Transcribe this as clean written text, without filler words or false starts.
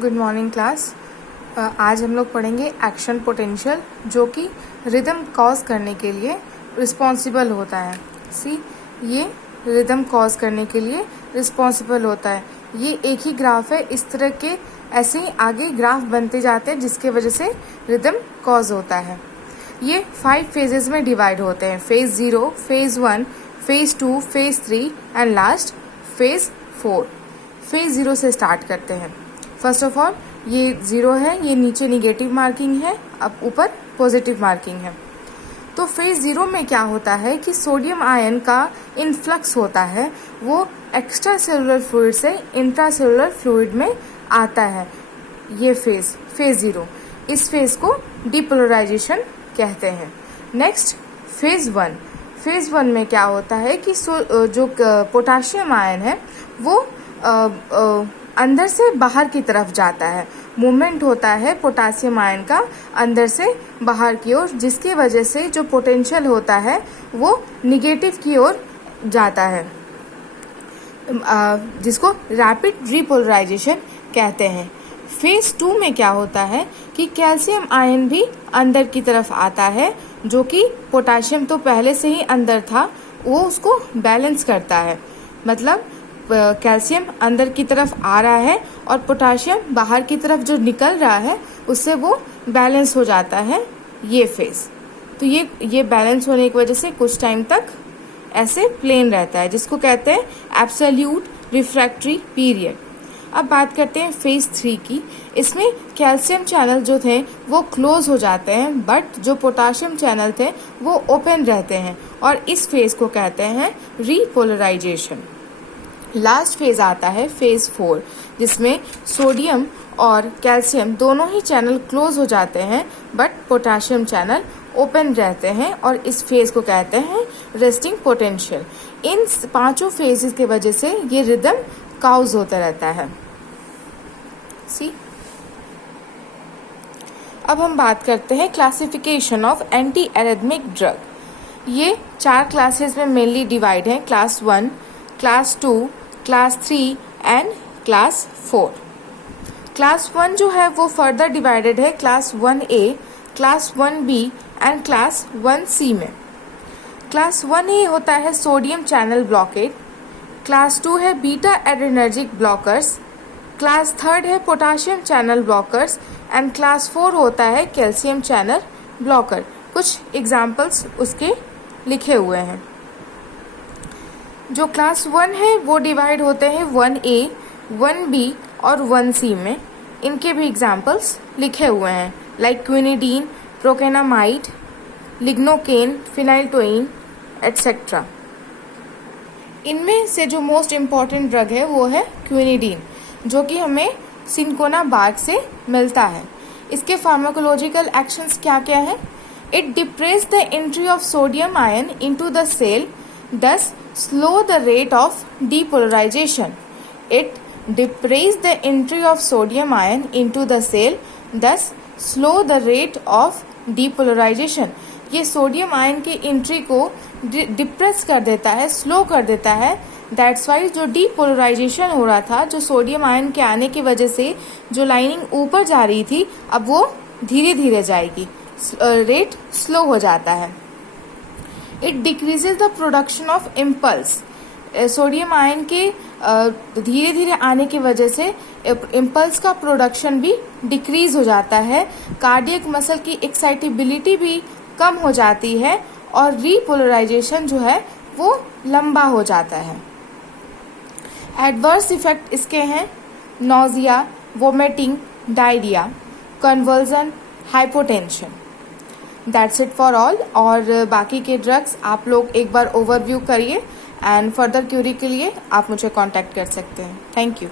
Good morning class. आज हम लोग पढ़ेंगे एक्शन पोटेंशियल, जो कि रिदम कॉज करने के लिए रिस्पॉन्सिबल होता है। ये रिदम कॉज करने के लिए रिस्पॉन्सिबल होता है। ये एक ही ग्राफ है, इस तरह के ऐसे ही आगे ग्राफ बनते जाते हैं जिसके वजह से रिदम कॉज होता है। ये 5 फेजेस में डिवाइड होते हैं, phase 0, phase 1, phase 2, phase 3 and last phase 4। Phase 0 से स्टार्ट करते हैं। फर्स्ट ऑफ ऑल ये 0 है, ये नीचे निगेटिव मार्किंग है, अब ऊपर पॉजिटिव मार्किंग है। तो फेज 0 में क्या होता है कि सोडियम आयन का इनफ्लक्स होता है, वो एक्स्ट्रा सेलुलर फ्लूइड से इंट्रासेलुलर फ्लूइड में आता है। ये फेज 0, इस फेज को डिपोलराइजेशन कहते हैं। नेक्स्ट फेज 1 में क्या होता है कि जो पोटाशियम आयन है वो अंदर से बाहर की तरफ जाता है। मूवमेंट होता है पोटासियम आयन का अंदर से बाहर की ओर, जिसकी वजह से जो पोटेंशियल होता है वो निगेटिव की ओर जाता है, जिसको रैपिड रिपोलराइजेशन कहते हैं। फेज 2 में क्या होता है कि कैल्शियम आयन भी अंदर की तरफ आता है, जो कि पोटाशियम तो पहले से ही अंदर था, वो उसको बैलेंस करता है। मतलब कैल्शियम अंदर की तरफ आ रहा है और पोटाशियम बाहर की तरफ जो निकल रहा है उससे वो बैलेंस हो जाता है। ये फेज, तो ये बैलेंस होने की वजह से कुछ टाइम तक ऐसे प्लेन रहता है, जिसको कहते हैं एब्सोल्यूट रिफ्रैक्टरी पीरियड। अब बात करते हैं फेज 3 की। इसमें कैल्शियम चैनल जो थे वो क्लोज हो जाते हैं, बट जो पोटाशियम चैनल थे वो ओपन रहते हैं, और इस फेज को कहते हैं रीपोलराइजेशन। लास्ट फेज आता है फेज 4, जिसमें सोडियम और कैल्शियम दोनों ही चैनल क्लोज हो जाते हैं, बट पोटाशियम चैनल ओपन रहते हैं, और इस फेज को कहते हैं रेस्टिंग पोटेंशियल। इन 5 फेजेस की वजह से ये रिदम कॉज होता रहता है। अब हम बात करते हैं classification of anti arrhythmic drug. ये 4 क्लासेस में मेनली डिवाइड है, class 1, class 2, class 3 and class 4। Class 1 जो है वो फर्दर डिवाइडेड है class 1A, class 1B and class 1C में। क्लास 1A होता है सोडियम चैनल ब्लॉकेट, क्लास 2 है बीटा एड्रेनर्जिक ब्लॉकर्स, क्लास 3 है potassium channel blockers and class 4 होता है कैल्शियम चैनल ब्लॉकर। कुछ एग्जाम्पल्स उसके लिखे हुए हैं। जो क्लास 1 है वो डिवाइड होते हैं 1A, 1B और 1C में। इनके भी एग्जाम्पल्स लिखे हुए हैं, like quinidine, procainamide, lignocaine, phenytoin etcetera. इनमें से जो मोस्ट इम्पॉर्टेंट ड्रग है वो है क्विनिडीन, जो कि हमें सिंकोना बार्क से मिलता है। इसके फार्माकोलॉजिकल एक्शंस क्या क्या है? It depress the entry of sodium ion into the cell, thus slow the rate of depolarization. It depresses the entry of sodium ion into the cell, thus slow the rate of depolarization. ये sodium ion की entry को depress कर देता है, slow कर देता है। That's why जो डीपोलराइजेशन हो रहा था, जो सोडियम आयन के आने की वजह से जो लाइनिंग ऊपर जा रही थी, अब वो धीरे धीरे जाएगी, रेट स्लो हो जाता है। It decreases the production of impulse. Sodium ion के धीरे धीरे आने की वजह से इम्पल्स का प्रोडक्शन भी डिक्रीज हो जाता है, कार्डियक मसल की एक्साइटेबिलिटी भी कम हो जाती है, और रीपोलराइजेशन जो है वो लंबा हो जाता है। एडवर्स इफेक्ट इसके हैं nausea, vomiting, diarrhoea, conversion, hypotension. That's it for all. और बाकी के ड्रग्स आप लोग एक बार ओवरव्यू करिए, एंड फर्दर क्यूरी के लिए आप मुझे कांटेक्ट कर सकते हैं। Thank you.